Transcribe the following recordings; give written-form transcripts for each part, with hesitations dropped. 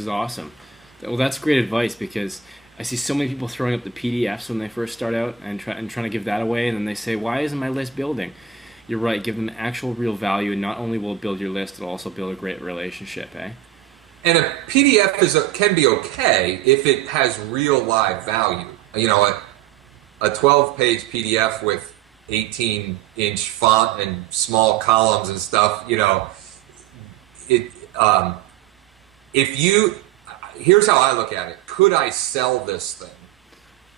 is awesome. Well, that's great advice because I see so many people throwing up the PDFs when they first start out and trying to give that away, and then they say, "Why isn't my list building?" You're right. Give them actual real value, and not only will it build your list, it'll also build a great relationship, eh? And a PDF can be okay if it has real live value. You know, a 12-page PDF with 18-inch font and small columns and stuff. You know, it. If you, here's how I look at it. Could I sell this thing?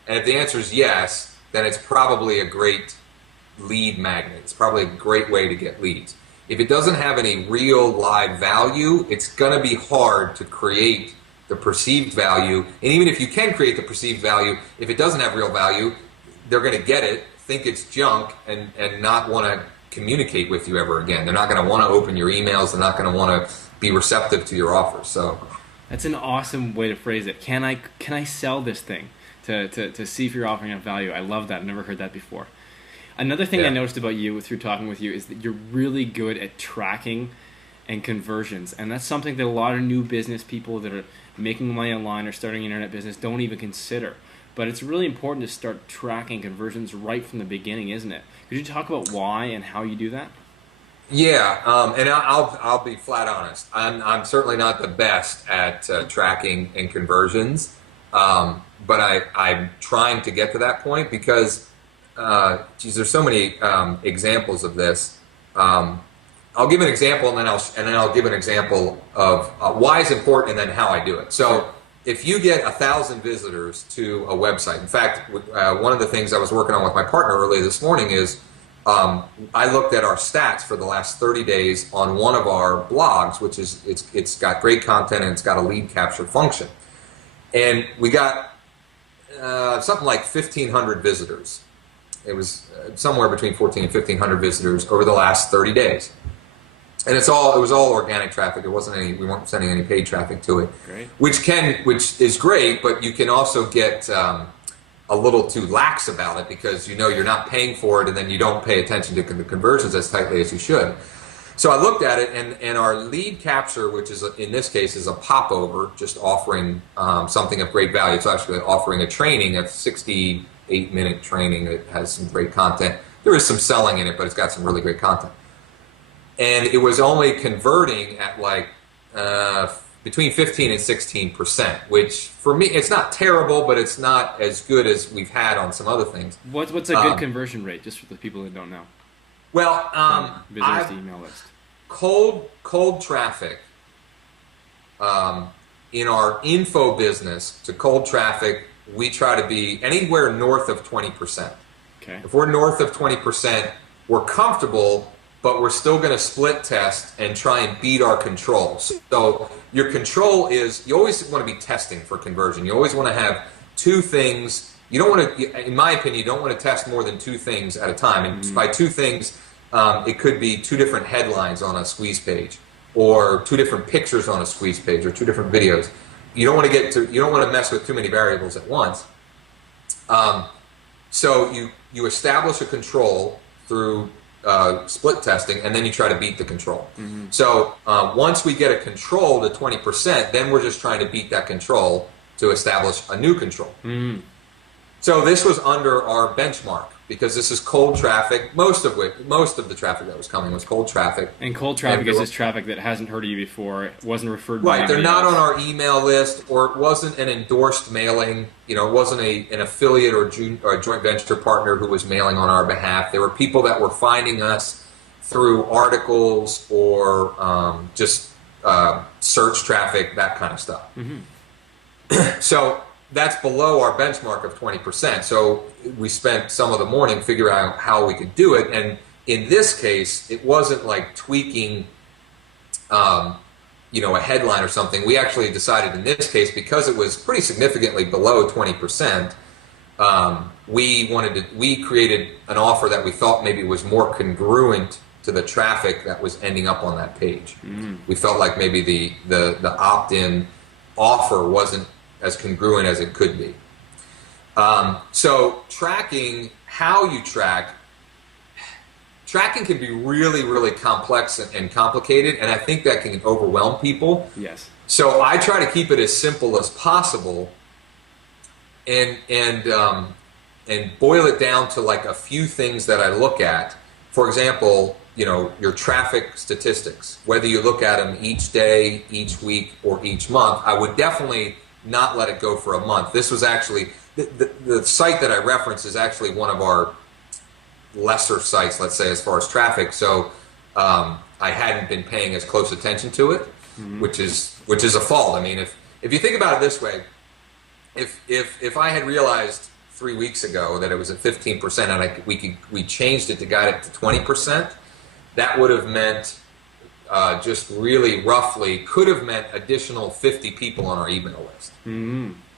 And if the answer is yes, then it's probably a great lead magnet. It's probably a great way to get leads. If it doesn't have any real live value, it's going to be hard to create the perceived value. And even if you can create the perceived value, if it doesn't have real value, they're going to get it, think it's junk, and not want to communicate with you ever again. They're not going to want to open your emails. They're not going to want to be receptive to your offer. So that's an awesome way to phrase it. Can I sell this thing to see if you're offering enough value? I love that. I've never heard that before. Another thing I noticed about you through talking with you is that you're really good at tracking and conversions, and that's something that a lot of new business people that are making money online or starting an internet business don't even consider. But it's really important to start tracking conversions right from the beginning, isn't it? Could you talk about why and how you do that? Yeah, and I'll be flat honest. I'm certainly not the best at tracking and conversions, but I'm trying to get to that point because, geez, there's so many examples of this. I'll give an example, and then I'll give an example of why it's important, and then how I do it. So, if you get 1,000 visitors to a website, in fact, one of the things I was working on with my partner earlier this morning is I looked at our stats for the last 30 days on one of our blogs, which is it's got great content and it's got a lead capture function, and we got something like 1,500 visitors. It was somewhere between 14 and 1,500 visitors over the last 30 days. And it was all organic traffic. We weren't sending any paid traffic to it. Great. Which is great, but you can also get a little too lax about it because you're not paying for it, and then you don't pay attention to the conversions as tightly as you should. So I looked at it, and our lead capture, which is in this case is a popover, just offering something of great value. It's actually offering a training, a 68-minute training that has some great content. There is some selling in it, but it's got some really great content. And it was only converting at like between 15 and 16%, which for me, it's not terrible, but it's not as good as we've had on some other things. What's a good conversion rate, just for the people that don't know? Well, visitors to email list. Cold traffic in our info business to cold traffic, we try to be anywhere north of 20%. Okay. If we're north of 20%, we're comfortable, but we're still going to split test and try and beat our control. So your control is, you always want to be testing for conversion. You always want to have two things. You don't want to, in my opinion, you don't want to test more than two things at a time. And by two things, it could be two different headlines on a squeeze page, or two different pictures on a squeeze page, or two different videos. You don't want to mess with too many variables at once. So you establish a control through split testing, and then you try to beat the control. So once we get a control to 20%, then we're just trying to beat that control to establish a new control. So this was under our benchmark because this is cold traffic. Most of the traffic that was coming was cold traffic. And cold traffic is this traffic that hasn't heard of you before, wasn't referred by right. They're anybody not else. on our email list, or it wasn't an endorsed mailing. It wasn't an affiliate or a joint venture partner who was mailing on our behalf. There were people that were finding us through articles or just search traffic, that kind of stuff. So that's below our benchmark of 20%. So we spent some of the morning figuring out how we could do it. And in this case, it wasn't like tweaking, a headline or something. We actually decided in this case, because it was pretty significantly below 20%, we created an offer that we thought maybe was more congruent to the traffic that was ending up on that page. We felt like maybe the opt-in offer wasn't as congruent as it could be. So tracking, how you tracking can be really, really complex and complicated, and I think that can overwhelm people. Yes. So I try to keep it as simple as possible, and boil it down to like a few things that I look at. For example, your traffic statistics, whether you look at them each day, each week, or each month. I would definitely not let it go for a month. This was actually, the site that I reference is actually one of our lesser sites, let's say, as far as traffic. So I hadn't been paying as close attention to it, which is a fault. I mean, if you think about it this way, if I had realized 3 weeks ago that it was at 15% and we changed it to guide it to 20%, that would have meant just really roughly could have meant additional 50 people on our email list,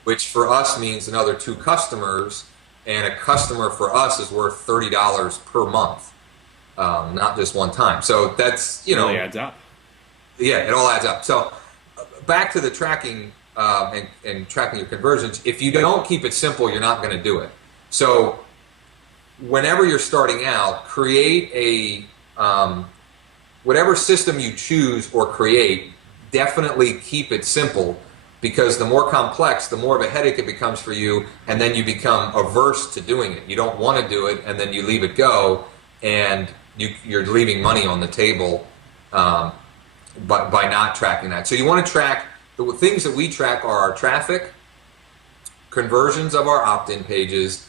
which for us means another 2 customers, and a customer for us is worth $30 per month, not just one time. So that's, It really adds up. Yeah, it all adds up. So back to the tracking and tracking your conversions. If you don't keep it simple, you're not going to do it. So whenever you're starting out, create a whatever system you choose or create, definitely keep it simple, because the more complex, the more of a headache it becomes for you, and then you become averse to doing it. You don't want to do it, and then you leave it go, and you're leaving money on the table by not tracking that. So you want to track, the things that we track are our traffic, conversions of our opt-in pages,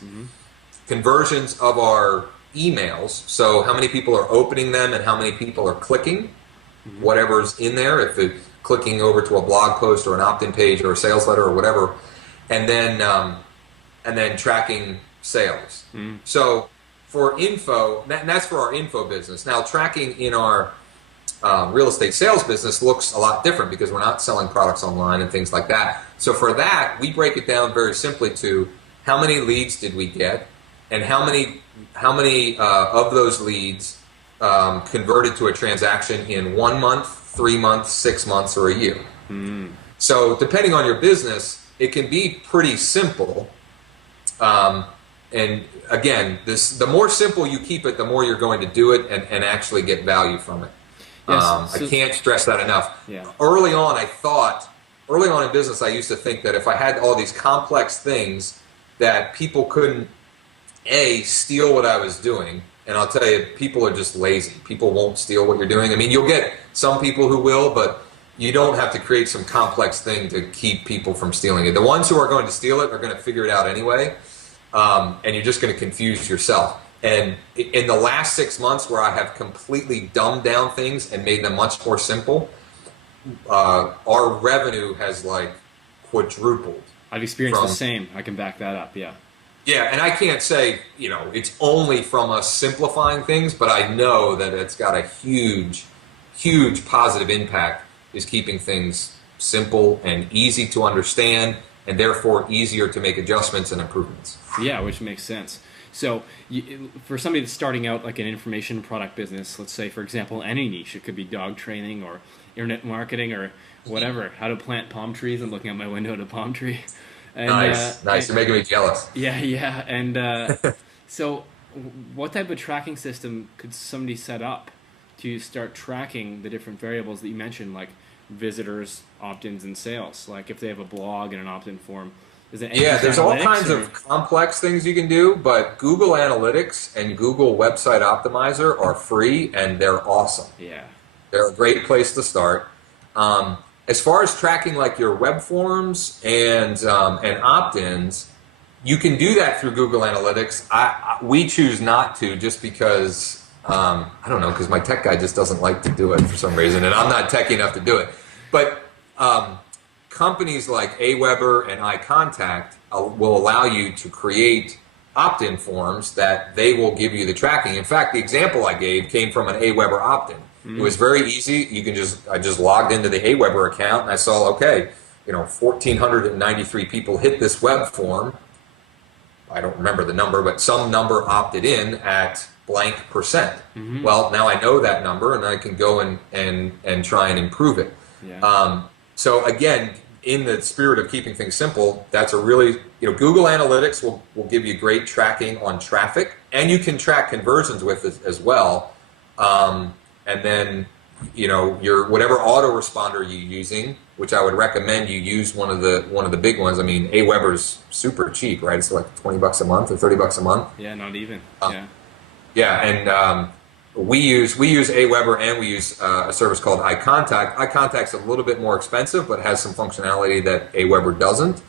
conversions of our emails, so how many people are opening them and how many people are clicking whatever's in there, if it's clicking over to a blog post or an opt-in page or a sales letter or whatever, and then tracking sales. So for info, and that's for our info business. Now tracking in our real estate sales business looks a lot different because we're not selling products online and things like that. So for that, we break it down very simply to how many leads did we get, and how many of those leads converted to a transaction in 1 month, 3 months, 6 months, or a year. So depending on your business, it can be pretty simple. And again, the more simple you keep it, the more you're going to do it and actually get value from it. Yes, I can't stress that enough. Yeah. Early on in business, I used to think that if I had all these complex things, that people couldn't, steal what I was doing. And I'll tell you, people are just lazy. People won't steal what you're doing. I mean, you'll get some people who will, but you don't have to create some complex thing to keep people from stealing it. The ones who are going to steal it are going to figure it out anyway, and you're just going to confuse yourself. And in the last 6 months, where I have completely dumbed down things and made them much more simple, our revenue has like quadrupled. I've experienced the same. I can back that up, yeah. Yeah, and I can't say, it's only from us simplifying things, but I know that it's got a huge, huge positive impact, is keeping things simple and easy to understand, and therefore easier to make adjustments and improvements. Yeah, which makes sense. So for somebody that's starting out like an information product business, let's say, for example, any niche, it could be dog training or internet marketing or whatever, how to plant palm trees. I'm looking out my window at a palm tree. And, nice. You're making me jealous. Yeah. And so what type of tracking system could somebody set up to start tracking the different variables that you mentioned, like visitors, opt-ins, and sales? Like if they have a blog and an opt-in form, is it there's all kinds of complex things you can do, but Google Analytics and Google Website Optimizer are free, and they're awesome. Yeah. They're a great place to start. As far as tracking like your web forms and opt-ins, you can do that through Google Analytics. We choose not to, just because I don't know, because my tech guy just doesn't like to do it for some reason, and I'm not techy enough to do it. But companies like Aweber and iContact will allow you to create opt-in forms that they will give you the tracking. In fact, the example I gave came from an Aweber opt-in. It was very easy. I just logged into the Aweber account, and I saw, 1,493 people hit this web form. I don't remember the number, but some number opted in at blank percent. Well, now I know that number, and I can go and try and improve it. Yeah. So again, in the spirit of keeping things simple, that's a really, Google Analytics will give you great tracking on traffic, and you can track conversions with it as well. And then, your whatever autoresponder you're using, which I would recommend you use one of the big ones. I mean, AWeber's super cheap, right? It's like $20 a month or $30 a month. Yeah, not even. Yeah. Yeah, and we use AWeber, and we use a service called iContact. iContact's a little bit more expensive, but has some functionality that AWeber doesn't.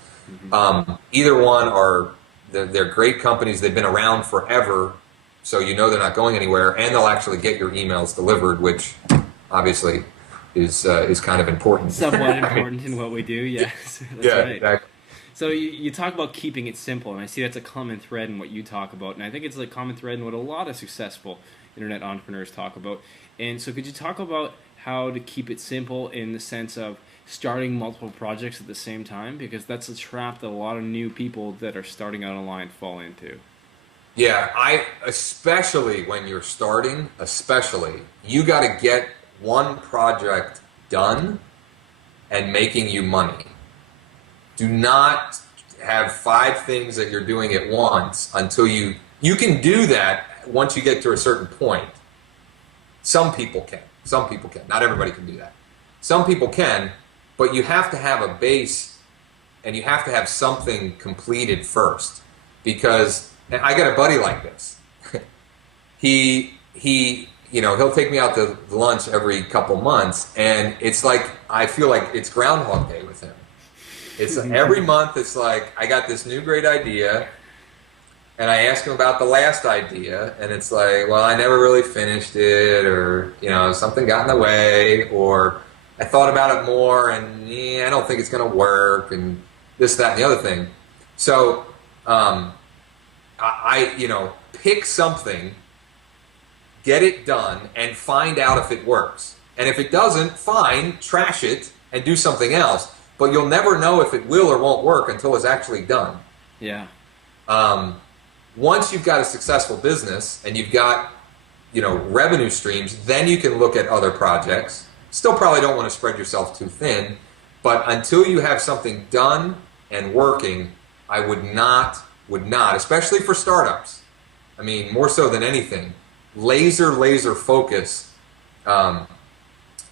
Either one they're great companies. They've been around forever, so you know they're not going anywhere, and they'll actually get your emails delivered, which obviously is kind of important. Somewhat important in what we do. Yes, that's yeah, right. Exactly. So you talk about keeping it simple, and I see that's a common thread in what you talk about, and I think it's a common thread in what a lot of successful internet entrepreneurs talk about. And so could you talk about how to keep it simple in the sense of starting multiple projects at the same time? Because that's a trap that a lot of new people that are starting out online fall into. Yeah, especially when you're starting, you got to get one project done and making you money. Do not have 5 things that you're doing at once until you can do that once you get to a certain point. Some people can. Not everybody can do that. Some people can, but you have to have a base and you have to have something completed first. Because, and I got a buddy like this. He'll take me out to lunch every couple months, and it's like, I feel like it's Groundhog Day with him. It's every month. It's like, I got this new great idea, and I ask him about the last idea, and it's like, well, I never really finished it, or something got in the way, or I thought about it more, and I don't think it's going to work, and this, that, and the other thing. So, I pick something, get it done, and find out if it works. And if it doesn't, fine, trash it and do something else. But you'll never know if it will or won't work until it's actually done. Yeah. Once you've got a successful business and you've got, revenue streams, then you can look at other projects. Still probably don't want to spread yourself too thin, but until you have something done and working, I would not, especially for startups. I mean, more so than anything, laser focus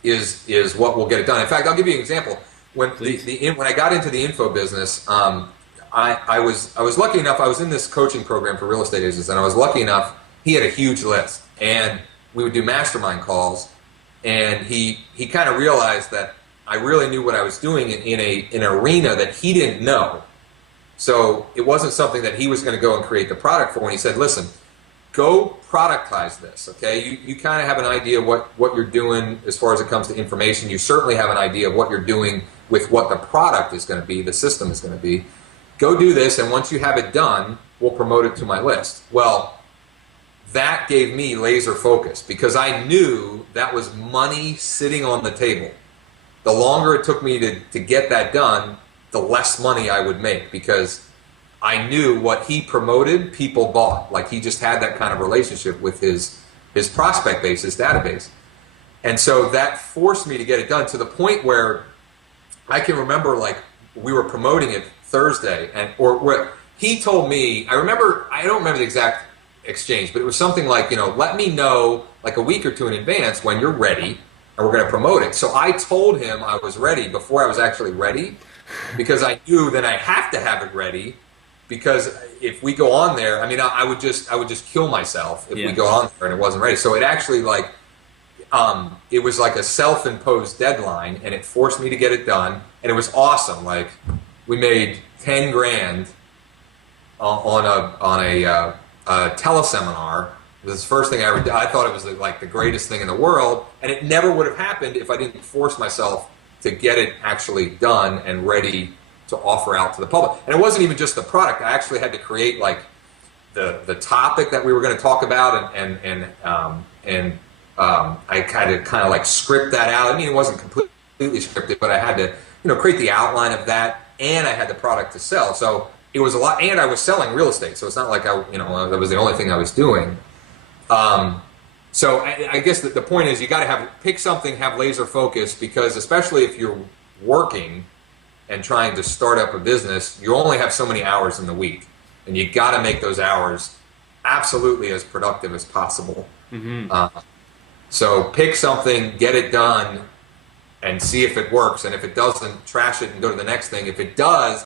is what will get it done. In fact, I'll give you an example. When when I got into the info business, I was lucky enough. I was in this coaching program for real estate agents, and I was lucky enough. He had a huge list, and we would do mastermind calls. And he kind of realized that I really knew what I was doing in an arena that he didn't know. So it wasn't something that he was going to go and create the product for. And he said, "Listen, go productize this, okay? You kind of have an idea of what you're doing as far as it comes to information. You certainly have an idea of what you're doing with what the product is going to be, the system is going to be. Go do this, and once you have it done, we'll promote it to my list." Well, that gave me laser focus because I knew that was money sitting on the table. The longer it took me to get that done, the less money I would make because I knew what he promoted, people bought. Like he just had that kind of relationship with his prospect base, his database. And so that forced me to get it done to the point where I can remember like we were promoting it Thursday or he told me, I don't remember the exact exchange, but it was something like, let me know like a week or two in advance when you're ready and we're going to promote it. So I told him I was ready before I was actually ready because I knew that I have to have it ready. Because if we go on there, I mean, I would just kill myself if we go on there and it wasn't ready. So it actually it was like a self-imposed deadline, and it forced me to get it done, and it was awesome. Like we made 10 grand on a teleseminar. It was the first thing I ever did. I thought it was like the greatest thing in the world, and it never would have happened if I didn't force myself to get it actually done and ready to offer out to the public. And it wasn't even just the product. I actually had to create like the topic that we were going to talk about, and I kind of like script that out. I mean, it wasn't completely scripted, but I had to create the outline of that, and I had the product to sell. So it was a lot, and I was selling real estate, so it's not like that was the only thing I was doing. So I guess the point is you got to pick something, have laser focus, because especially if you're working and trying to start up a business, you only have so many hours in the week, and you got to make those hours absolutely as productive as possible. Mm-hmm. So pick something, get it done, and see if it works. And if it doesn't, trash it and go to the next thing. If it does,